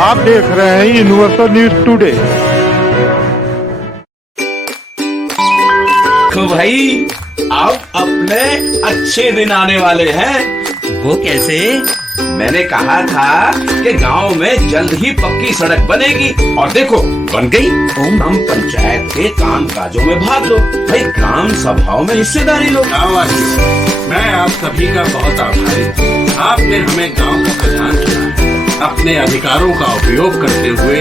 आप देख रहे हैं यूनिवर्सल न्यूज टुडे। तो भाई अब अपने अच्छे दिन आने वाले हैं। वो कैसे? मैंने कहा था कि गांव में जल्द ही पक्की सड़क बनेगी और देखो बन गई। हम पंचायत के काम काजों में भाग लो भाई, ग्राम सभाओं में हिस्सेदारी लो। मैं आप सभी का बहुत आभारी हूँ। आपने हमें गांव का प्रधान चुना। अपने अधिकारों का उपयोग करते हुए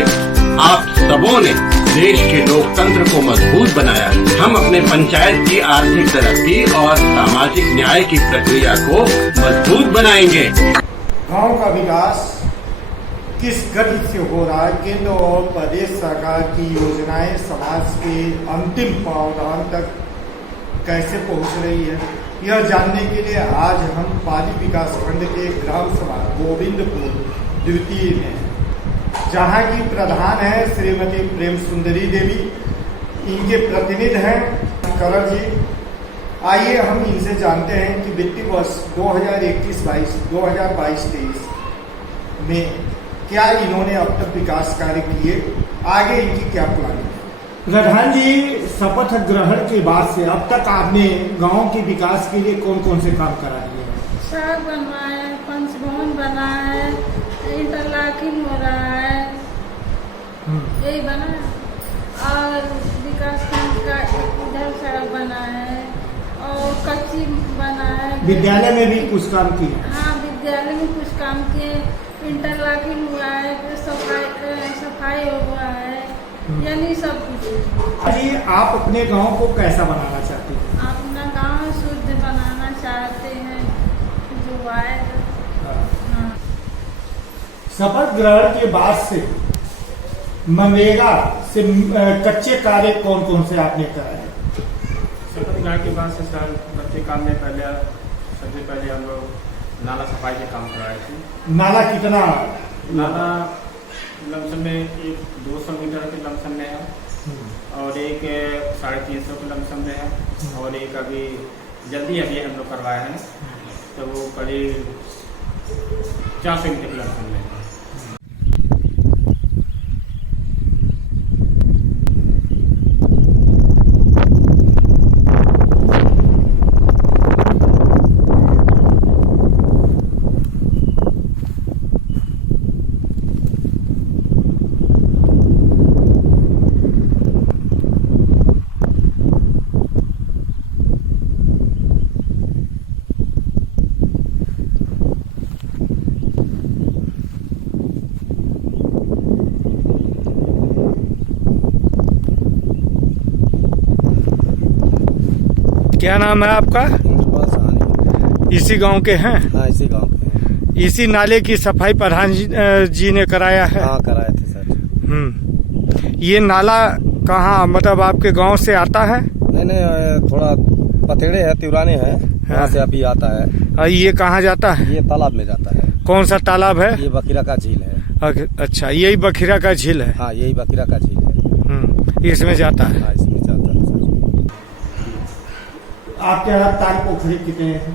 आप सबों ने देश के लोकतंत्र को मजबूत बनाया। हम अपने पंचायत की आर्थिक तरक्की और सामाजिक न्याय की प्रक्रिया को मजबूत बनाएंगे। गांव का विकास किस गति से हो रहा है, केंद्र और प्रदेश सरकार की योजनाएं समाज के अंतिम पावदान तक कैसे पहुंच रही है, यह जानने के लिए आज हम पाली विकास खंड के ग्राम सभा गोविंदपुर द्वितीय में हैं, जहाँ की प्रधान है श्रीमती प्रेम सुंदरी देवी। इनके प्रतिनिधि हैं करण जी। आइए हम इनसे जानते हैं कि वित्तीय वर्ष 2021-22, 2022-23 में क्या इन्होंने अब तक विकास कार्य किए, आगे इनकी क्या प्लान है। प्रधान जी, शपथ ग्रहण के बाद से अब तक आपने गांव के विकास के लिए कौन कौन से काम करा दिए? सड़क बनवाए, पंचभवन बना है, इंटरलॉकिंग हो रहा है, यही बना है। और विकास खंड का इधर सड़क बना है और कच्ची बना है। विद्यालय में भी कुछ काम किए? हाँ, विद्यालय में कुछ काम किए, इंटरलॉकिंग हुआ है, सफाई हुआ है, यानी सब कुछ। अजी, आप अपने गांव को कैसा बनाना चाहते हैं? अपना गांव शुद्ध बनाना चाहते हैं, जो आए। हाँ। शपथ ग्रहण के बाद से मनरेगा से कच्चे कार्य कौन कौन से आपने कराए? शपथ ग्रहण के बाद से सर कच्चे काम में सबसे पहले हम लोग नाला सफाई के काम कराए थे। नाला कितना? नाला लमसम में एक 200 मीटर के लमसम में है और एक 350 के लमसम में है और एक अभी जल्दी हम लोग करवाए हैं, तो वो करीब 400 मीटर के लमसम में है। क्या नाम है आपका? इसी गांव के हैं? हाँ, इसी गांव के हैं। इसी नाले की सफाई प्रधान जी ने कराया है? हाँ, कराए थे सर। ये नाला कहाँ, मतलब आपके गांव से आता है? नहीं, थोड़ा पथेड़े है, तिवराने है, वहाँ से अभी आता है। और ये कहाँ जाता है? ये तालाब में जाता है। कौन सा तालाब है? ये बखीरा का झील है। अच्छा, यही बखीरा का झील है? हाँ, यही बखीरा का झील है। इसमें जाता है? हाँ, इसमें जाता है सर। आपके यहाँ ताल पोखरी कितने हैं?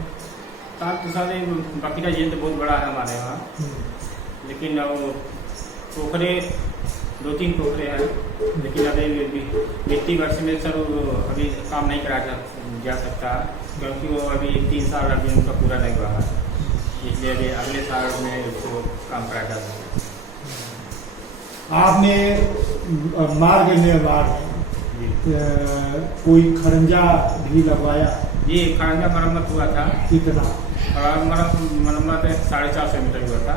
ताल तो सारे बखीरा झील तो बहुत बड़ा है हमारे यहाँ, लेकिन पोखरे 2-3 पोखरे हैं, लेकिन अभी वित्तीय वर्ष में सर अभी काम नहीं कराया जा सकता, क्योंकि वो अभी 3 साल अभी उनका पूरा नहीं हुआ है, इसलिए अभी अगले साल में उसको काम कराया जा सकता है। आपने मार्ग निर्माण कोई खरंजा भी लगवाया? जी, खरंजा मरम्मत हुआ था। कितना? मरम्मत 450 मीटर हुआ था,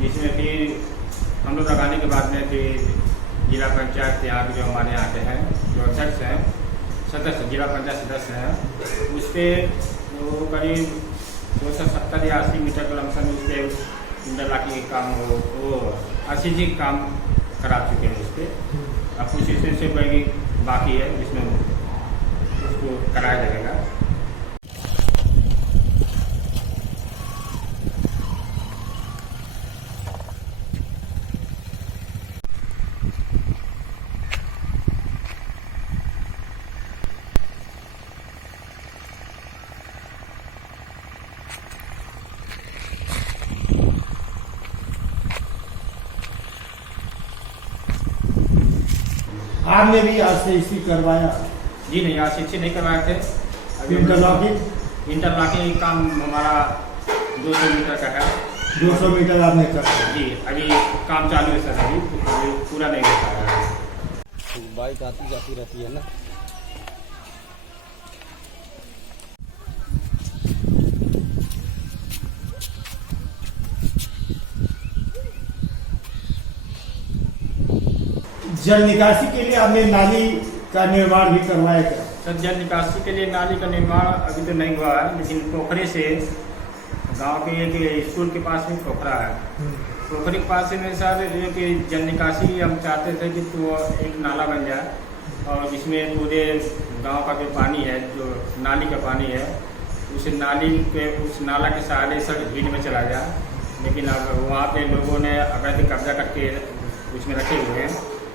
जिसमें फिर हम लोग लगाने के बाद में फिर जिला पंचायत यहाँ के जो हमारे यहाँ के हैं, जो अध्यक्ष हैं, सदस्य, जिला पंचायत सदस्य हैं, उस पर वो करीब 270 या 80 मीटर के लमसम उस पर इंटरलॉकिंग का काम वो 80 जी काम करा चुके हैं उस पर। अब कुछ इसमें से बाकी है जिसमें उसको कराया जाएगा। आपने भी आज से इसी करवाया? जी नहीं, आज शिक्षित नहीं करवाए थे। अभी इंटरलॉकिंग काम हमारा 200 मीटर का है। 200 मीटर आपने करवाया? जी, अभी काम चालू है सर, अभी पूरा नहीं हो पाया है। बाइक आती जाती रहती है ना। जल निकासी के लिए आपने नाली का निर्माण भी करवाया क्या? सर, जल निकासी के लिए नाली का निर्माण अभी तो नहीं हुआ है, लेकिन पोखरे से गांव के एक स्कूल के पास में पोखरा है, पोखरे के पास में सर एक जल निकासी हम चाहते थे कि तो एक नाला बन जाए और जिसमें पूरे गांव का जो पानी है, जो नाली का पानी है, उस नाली पे उस नाला के सहारे सर झील में चला जाए। लेकिन अब वहाँ पे लोगों ने अवैध कब्जा करके उसमें रखे हुए हैं,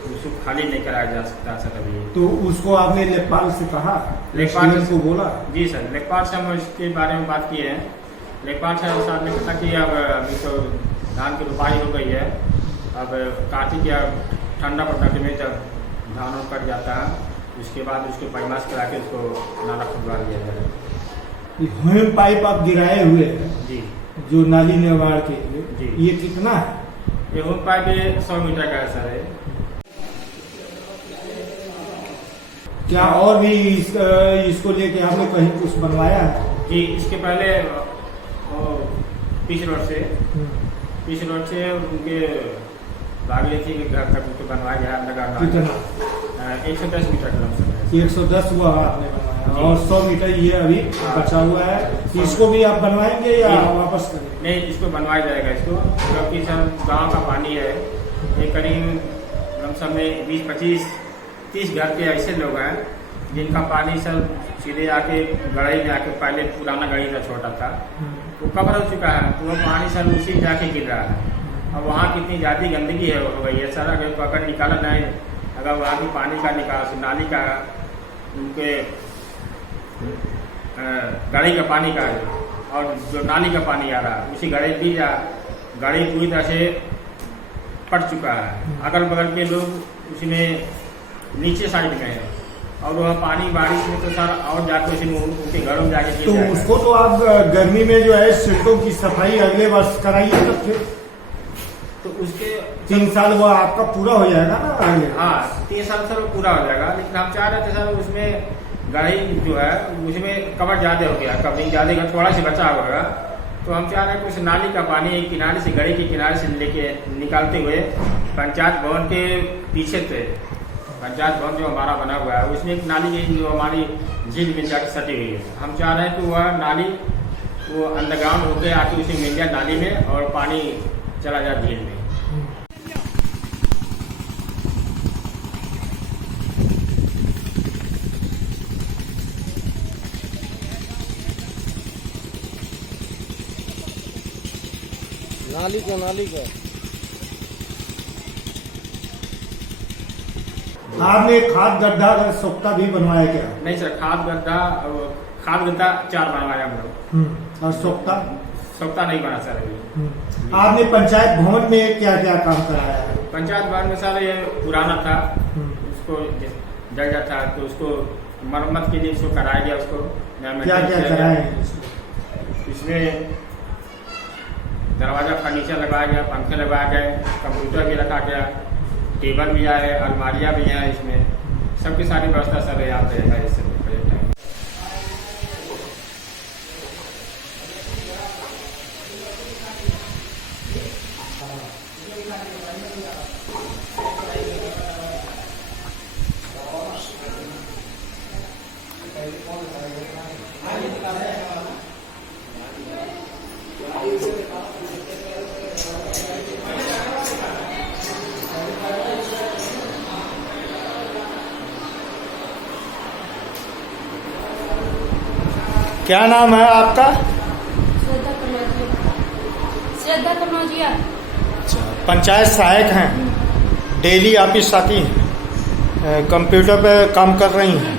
उसको खाली नहीं कराया जा सकता सर अभी। तो उसको आपने लेखपाल से कहा? लेखपाल को बोला? जी सर, लेखपाल से हम इसके बारे में बात किए हैं। लेखपाल साहब ने कहा कि अब अभी तो धान की रोपाई हो गई है, अब कार्तिक या ठंडा पड़ने में जब धान कट जाता है उसके बाद उसको पैमाश करा के उसको नाला खुदवा दिया जाएगा। होम पाइप आप गिराए हुए हैं जी, जो नाली निर्माण के लिए, जी। ये कितना है? ये होम पाइप 100 मीटर का है सर। क्या और भी इसको लेके आपने कहीं कुछ बनवाया है? जी, इसके पहले पिच रोड से उनके भागले थी घर तक तो बनवाया गया लगा। कितना? 110 मीटर का लमसम है। 110 हुआ आपने बनवाया और 100 मीटर ये अभी बचा हुआ है। इसको भी आप बनवाएंगे या वापस करेंगे? नहीं, इसको बनवाया जाएगा इसको, क्योंकि सर गांव का पानी है, ये करीब लमसम में 20-25-30 घर के ऐसे लोग हैं जिनका पानी सर सीधे आके गढ़ई में आके, पहले पुराना गढ़ी था छोटा था, वो कवर हो चुका है, तो वो पानी सर उसी जाके गिर रहा है। अब वहाँ कितनी ज़्यादा गंदगी है हो गई है सर, अगर निकाला नहीं, अगर वहाँ की पानी का निकास नाली का उनके गाड़ी का पानी का है और जो नाली का पानी आ रहा है उसी गाड़ी भी गाड़ी पूरी तरह से पट चुका है। अगल बगल के लोग उसमें नीचे साइड में है और वह पानी बारिश में तो सर और जाके उसमें उनके घरों में जाके तो उसको तो आप गर्मी में जो है सड़कों की सफाई अगले वर्ष कराइए तब फिर तो उसके 3 साल वो आपका पूरा हो जाएगा ना अगले? हाँ, 3 साल सर वो पूरा हो जाएगा, लेकिन हम चाह रहे थे सर उसमें गाड़ी जो है उसमें कवर ज़्यादा हो गया, कवरिंग ज़्यादा थोड़ा सा बचा होगा, तो हम चाह रहे हैं कि उस नाली का पानी किनारे से गड़ी के किनारे से लेके निकालते हुए पंचायत भवन के पीछे थे, पंचायत भवन जो हमारा बना हुआ है उसमें एक नाली जो हमारी झील में जाकर सटी हुई है, हम चाह रहे हैं कि वह नाली वो अंडरग्राउंड होकर आके उसे मिल जाए नाली में और पानी चला जाए झील में। नाली का आपने खाद गड्ढा सोख्ता भी बनवाया क्या? नहीं सर, खाद गड्ढा 4 बनवाया हम लोग और सोख्ता नहीं बना सर अभी। आपने पंचायत भवन में क्या क्या काम कराया है? पंचायत भवन में सर ये पुराना था, उसको जल था तो उसको मरम्मत के लिए इसको कराया गया, उसको क्या क्या कराया है? इसमें दरवाजा फर्नीचर लगाया गया, पंखे लगाए गए, कंप्यूटर भी रखा गया, टेबल भी है, अलमारियाँ भी हैं, इसमें सबकी सारी व्यवस्था सर यहाँ पे है। इससे क्या नाम है आपका? श्रद्धा कनौजिया। पंचायत सहायक हैं, डेली ऑफिस आती हैं, कंप्यूटर पे काम कर रही हैं।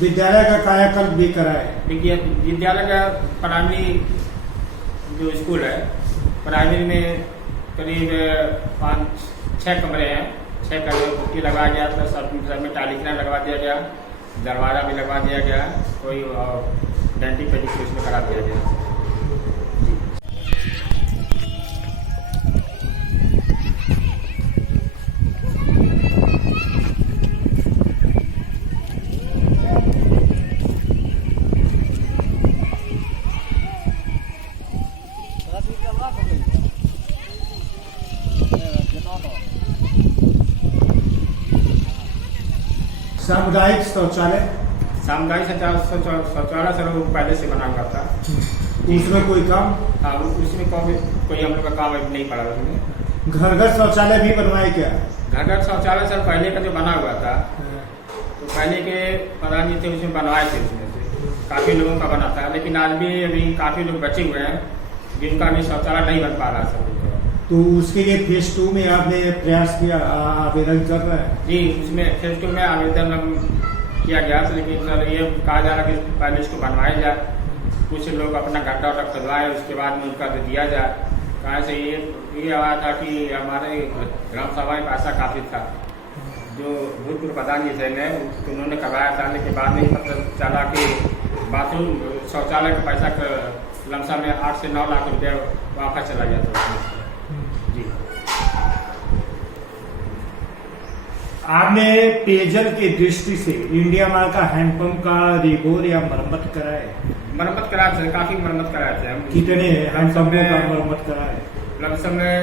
विद्यालय का कायाकल्प भी कराए। विद्यालय का प्राइमरी जो स्कूल है, प्राइमरी में करीब 5-6 कमरे हैं। 6 कमरे पुट्टी लगाया गया, तो सब में टालिकना लगवा दिया गया, दरवाजा भी लगवा दिया गया, कोई डेंटिंग पेडिंग उसमें करा दिया गया। सामुदायिक शौचालय, सामुदायिक शौचालय सर वो पहले से बना हुआ था। उसमें कोई काम? हाँ, उसमें कोई हम लोग का काम अभी नहीं पड़ा उसमें। घर घर शौचालय भी बनवाए क्या? घर घर शौचालय सर पहले का जो बना हुआ था, तो पहले के प्रधान जी थे उसमें बनवाए थे, उसमें से काफ़ी लोगों का बना था। लेकिन आज भी अभी काफ़ी लोग बचे हुए हैं जिनका भी शौचालय नहीं बन पा रहा सर। तो उसके लिए फेज 2 में आपने प्रयास किया, आवेदन कर रहे हैं? जी, उसमें फेज 2 में आवेदन किया गया था, लेकिन सर ये कहा जा रहा है कि पहले इसको बनवाया जाए, कुछ लोग अपना गड्ढा वड्ढा खुदवाए, उसके बाद में उनका तो दिया जाए। कहाँ से ये आया था कि हमारे ग्राम सभा में पैसा काफ़ी था, जो भूतपूर्व प्रधान जी थे उन्होंने करवाया था, लेकिन बाद में पता चला कि बाथरूम शौचालय का पैसा लमसम में 8 से 9 लाख रुपया वापस चला गया था उसमें। जी, आपने पेयजल की दृष्टि से इंडिया मार्क का हैंडपंप का रिगोर या मरम्मत कराए? मरम्मत कराए थे, काफ़ी मरम्मत कराए थे हम। कितने हैंडपंपों का मरम्मत कराए? लमसम में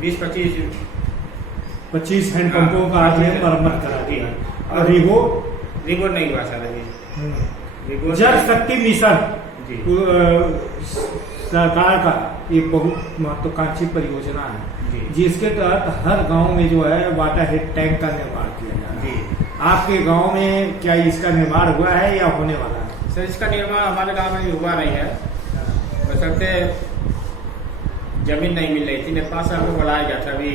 20-25 हैंडपंपों का आपने मरम्मत करा दी। और रिगोर नहीं हुआ सर अभी। रिगोर जल शक्ति मिशन जी, सरकार का ये बहुत महत्वाकांक्षी परियोजना है, जी, जिसके तहत हर गांव में जो है वाटर हेड टैंक का निर्माण किया जा रहा है। जी। आपके गांव में क्या इसका निर्माण हुआ है या होने वाला है? सर इसका निर्माण हमारे गांव में हुआ नहीं है, बशर्ते जमीन नहीं मिल रही थी। नेपाल साहब को बुलाया गया था, अभी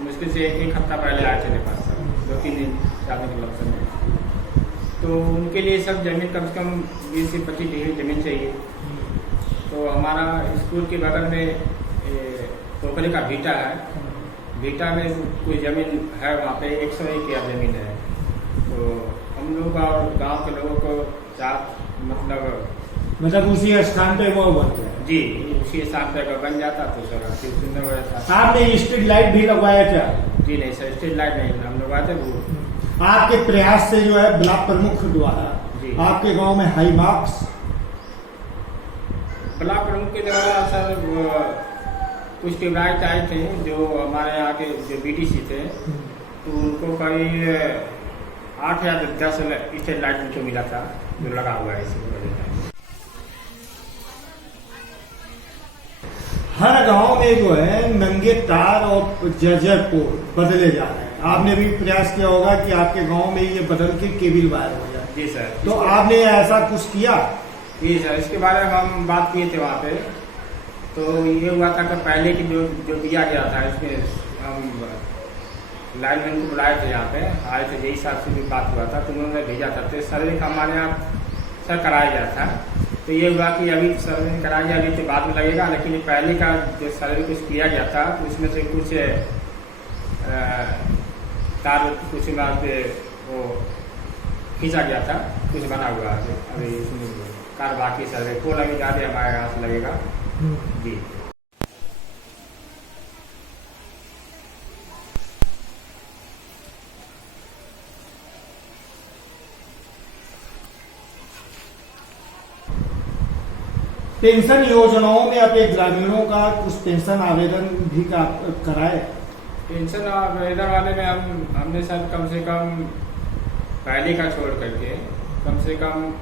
मुश्किल से 1 हफ्ता पहले आए थे नेपाल साहब, 2-3 दिन जाने के लक्ष्य में। तो उनके लिए सब जमीन कम से कम 20 से 25 डिग्री जमीन चाहिए। तो हमारा स्कूल के बगल में टोकरे का भीटा है, भीटा में कोई ज़मीन है, वहाँ पे 101 एकड़ ज़मीन है। तो हम लोग और गांव के लोगों को मतलब उसी स्थान पे वो बन गया? जी, उसी स्थान पे बन जाता तो सर सुंदर रहता। आपने स्ट्रीट लाइट भी लगवाया क्या? जी नहीं सर, स्ट्रीट लाइट नहीं हम लगवाए थे। वो आपके प्रयास से जो है ब्लॉक प्रमुख द्वारा आपके गांव में हाई मार्क्स? ब्लॉक प्रमुख के द्वारा सर कुछ ट्यूबलाइट आए थे जो हमारे यहाँ के जो BDC थे, तो उनको करीब 8 या 10 स्ट्रीट लाइट उनको मिला था जो लगा हुआ है इसी वजह से। हर गांव में जो है नंगे तार और जर्जर पोल बदले जा रहे हैं। आपने भी प्रयास किया होगा कि आपके गांव में ये बदल के केबल वायर हो जाए। जी सर। तो आपने ऐसा कुछ किया? जी सर, इसके बारे में हम बात किए थे वहाँ पे। तो ये हुआ था कि पहले की जो दिया गया था, इसमें हम लाइनमैन को बुलाए थे, यहाँ पे आए थे, यही हिसाब से भी बात हुआ था, तो उन्होंने भेजा था। तो सर्वे हमारे यहाँ सर कराया गया था। तो ये हुआ कि अभी सर्वे कराया गया, अभी तो बाद में लगेगा, लेकिन पहले का जो सर्वे कुछ किया गया था तो उसमें से कुछ तार कुछ पे वो खींचा गया था, कुछ बना हुआ है अभी इसमें कार बाकी सर्वे पोल अभी ज़्यादा हमारे यहाँ से लगेगा। जी पेंशन योजनाओं में अपने ग्रामीणों का कुछ पेंशन आवेदन भी कराए? पेंशन आवेदन वाले में हमने सर कम से कम पहले का छोड़ करके कम से कम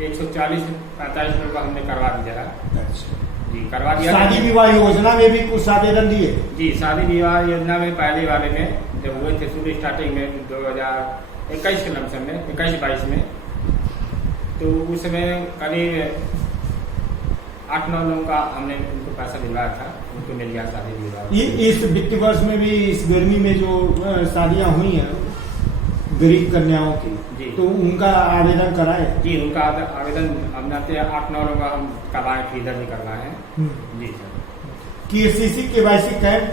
140-45 रुपये हमने करवा दिया है। जी करवा दिया। शादी विवाह योजना में भी कुछ आवेदन दिए? जी, शादी विवाह योजना में पहले वाले में जब हुए थे शुरू स्टार्टिंग में 2021 के लमसम में 21-22 में, तो उस समय करीब 8-9 लोगों का हमने उनको पैसा दिलवाया था, उनको मिल गया शादी विवाह। इस वित्तीय वर्ष में भी इस गर्मी में जो शादियां हुई हैं गरीब कन्याओं की, जी। तो उनका आवेदन कराए? जी, उनका आवेदन हम नाते 8-9 लोगों का हम करवाए, इधर भी करवाए हैं। जी sir. KCC KYC camp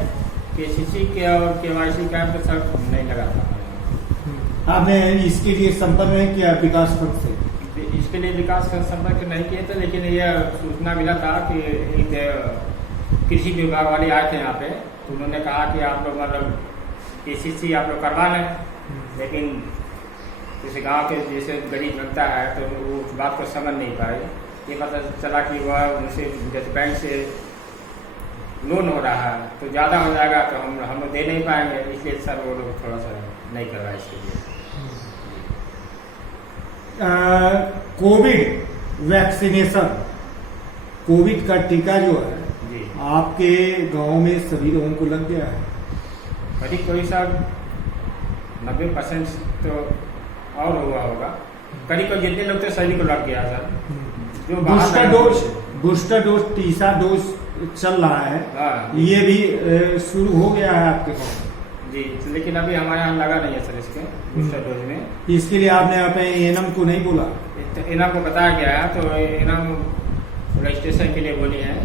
KCC के और KYC कैंप तो सर नहीं लगा था हमारे यहाँ। आपने इसके लिए संपर्क नहीं किया विकास फंड से? इसके लिए विकास का संपर्क नहीं किए थे, लेकिन यह सूचना मिला था कि एक कृषि विभाग वाले आए थे यहाँ पे, तो उन्होंने कहा कि आप लोग मतलब KCC आप लोग करवा लें, लेकिन किसी गांव के जैसे गरीब बनता है तो वो उस बात को समझ नहीं पाए। ये पता चला कि वह उनसे जैसे बैंक से लोन हो रहा है तो ज़्यादा हो जाएगा तो हम लोग दे नहीं पाएंगे, इसलिए सर वो लोग थोड़ा सा नहीं कर रहा है इसके लिए। कोविड वैक्सीनेशन, कोविड का टीका जो है जी आपके गांव में सभी लोगों को लग गया है? करीब कोई सर 90% तो और हुआ होगा, करीब जितने लोग थे सभी को लग गया सर। जो बूस्टर डोज तीसरा डोज चल रहा है, हाँ। ये भी शुरू हो गया है आपके गाँव में? जी, लेकिन अभी हमारे यहाँ लगा नहीं है सर इसके बूस्टर डोज में। इसके लिए आपने अपने एनएम को नहीं बोला? एनएम को बताया गया है, तो एनएम रजिस्ट्रेशन के लिए बोली है।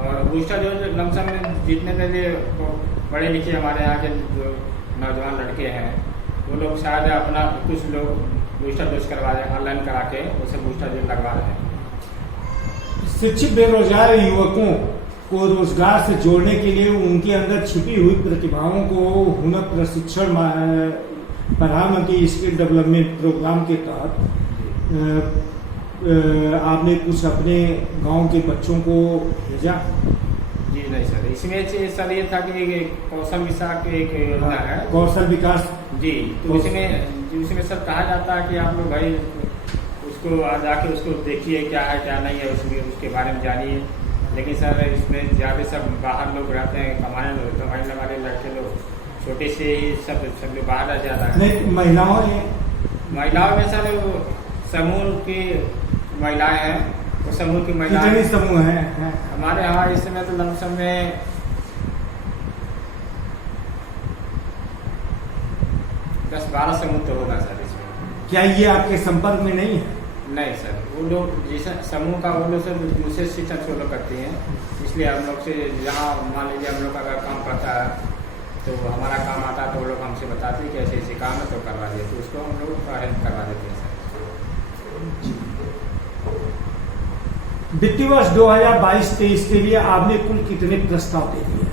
और बूस्टर डोज लमसम में जितने पहले पढ़े लिखे हमारे यहाँ के जो नौजवान लड़के हैं वो लोग शायद अपना कुछ लोग बूस्टर डोज करवा रहे हैं, ऑनलाइन करा के उसे बूस्टर डोज लगवा रहे हैं। शिक्षित बेरोजगार युवकों को रोजगार से जोड़ने के लिए उनके अंदर छिपी हुई प्रतिभाओं को हुनर प्रशिक्षण प्रधानमंत्री स्किल डेवलपमेंट प्रोग्राम के तहत आपने कुछ अपने गांव के बच्चों को भेजा? जी नहीं सर, इसमें सर ये था कि कौशल विकास की एक योजना है, कौशल विकास। जी, तो इसमें सर कहा जाता है कि आप लोग भाई उसको जाके उसको देखिए क्या है क्या नहीं है, उसके बारे में जानिए। लेकिन सर इसमें ज़्यादा सब बाहर लोग रहते हैं, कमाने वाले लड़के लोग छोटे से ही सब लोग बाहर रह जाता है। नहीं, महिलाओं में सर समूह की महिलाएं हैं, वो समूह की महिलाएं कितने समूह हैं हमारे यहाँ इस समय? तो लमसम में 10-12 समूह तो होगा सर इसमें। क्या ये आपके संपर्क में नहीं है? नहीं सर, वो लोग जैसे समूह का वो लोग सब दूसरे शिक्षण से लोग करते हैं, इसलिए हम लोग से जहाँ मान लीजिए हम लोग अगर काम करता है तो हमारा काम आता है तो वो लोग हमसे बताते हैं कि ऐसे ऐसे काम है तो करवा दिए, तो उसको हम लोग अरेंज करवा देते हैं सर। वित्तीय वर्ष 2022-23 के लिए आपने कुल कितने प्रस्ताव दे दिए?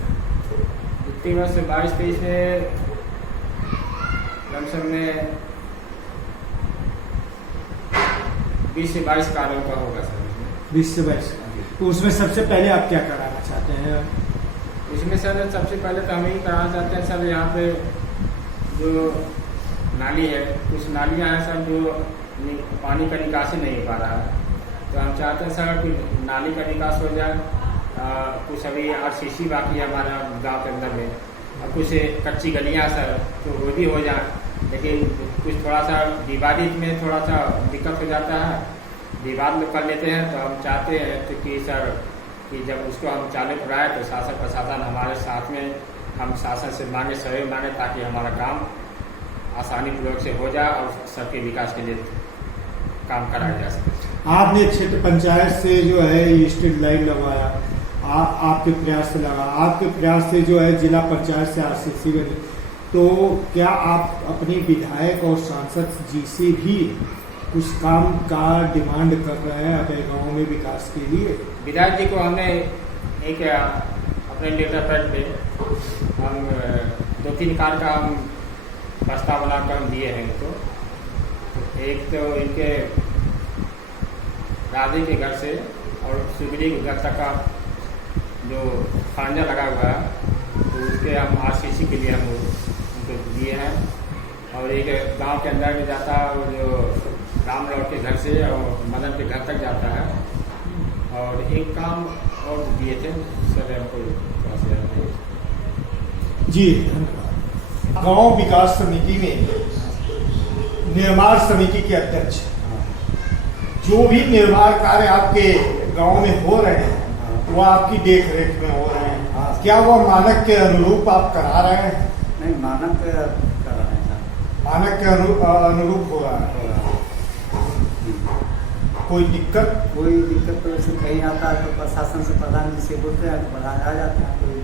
वित्तीय वर्ष 22-23 में लमसम में 20 से 22 कार्यों का होगा सर। 20 से 22। तो उसमें सबसे पहले आप क्या कराना चाहते हैं? इसमें सर सबसे पहले तो हम यही कराना चाहते हैं सर, यहाँ पे जो नाली है, कुछ नालियाँ हैं सर जो पानी का निकासी नहीं हो पा रहा है, तो हम चाहते हैं सर कि नाली का निकास हो जाए। कुछ अभी RCC बाकी है हमारे गांव के अंदर में, और कुछ कच्ची गलियाँ सर तो वो भी हो जाए, लेकिन कुछ थोड़ा सा विवादित में थोड़ा सा दिक्कत हो जाता है, विवाद लोग कर लेते हैं। तो हम चाहते हैं तो कि सर कि जब उसको हम चालू कराए तो शासन प्रशासन हमारे साथ में, हम शासन से मांगे सहयोग मांगे ताकि हमारा काम आसानी पूर्वक से हो जाए और सबके विकास के लिए काम कराया जा सके। आपने क्षेत्र पंचायत से जो है स्ट्रीट लाइट लगवाया, आपके प्रयास से लगा, आपके प्रयास से जो है जिला पंचायत से RCC बनी, तो क्या आप अपने विधायक और सांसद जी से भी कुछ काम का डिमांड कर रहे हैं अपने गांव में विकास के लिए? विधायक जी को हमने एक अपने लेटर पैड पे हम 2-3 कार्य का हम प्रस्ताव बनाकर हम दिए हैं इनको। एक तो इनके राधे के घर से और सुगरी के घर तक का जो खांजा लगा हुआ है तो उसके हम RCC के लिए हम उनको दिए हैं। और एक गांव के अंदर में जाता है वो जो रामलौट के घर से और मदन के घर तक जाता है। और एक काम और दिए थे सर हमको थोड़ा सा। जी, गांव विकास समिति में निर्माण समिति के अध्यक्ष जो भी निर्माण कार्य आपके गांव में हो रहे हैं वो आपकी देख रेख में हो रहे हैं। क्या वो मानक के अनुरूप आप करा रहे हैं? नहीं, मानक कर रहे हैं सर। मानक के अनुरूप हो रहा है। कोई दिक्कत? कोई दिक्कत तो ऐसे कहीं आता है तो प्रशासन से प्रधान जी से बोलते हैं तो प्रधान आ जाते हैं। कोई